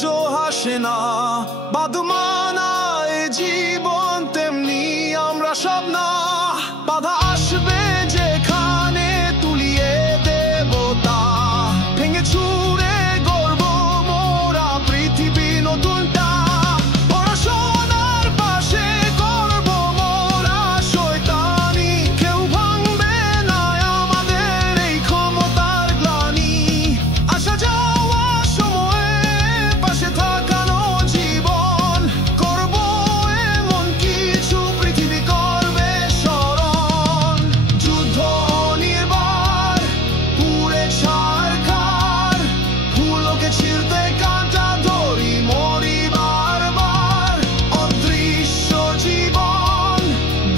সূর্য হাসে না, বাদমানায় জীবন তেমনি আমরা সব না। বাধা আসবে যেখানে তুলিয়ে দেবতা, ভেঙে চুরে গর্ব মোরা পৃথিবী নতুনটা। পড়াশোনার পাশে করব মোরা শয়তানি, কেউ ভাঙবে না আমাদের এই ক্ষমতার গ্লানি। আসা যাওয়া সময়ে পাশে থাকানো জীবন, করব এমন কিছু পৃথিবী করবে স্মরণ। যুদ্ধ অনির্বার, পুড়ে ছারখার, ফুলকে ছিঁড়তে কাঁটা ধরি মরি বারবার। অদৃশ্য জীবন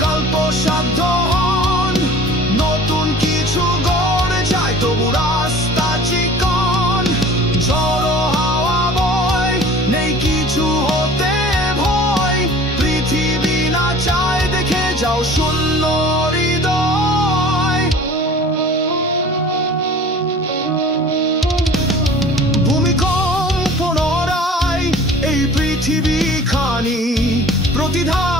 গল্প সাধ্য হন, নতুন কিছু গড়ে যায় তবু রাস্তা চিকন। ঝড়ো হাওয়া বয়, নেই কিছু হতে ভয়, পৃথিবী না চায় দেখে যাও শূন্য হৃদয়। ভূমিকম্প নড়াই এই পৃথিবী খানি, প্রতিধান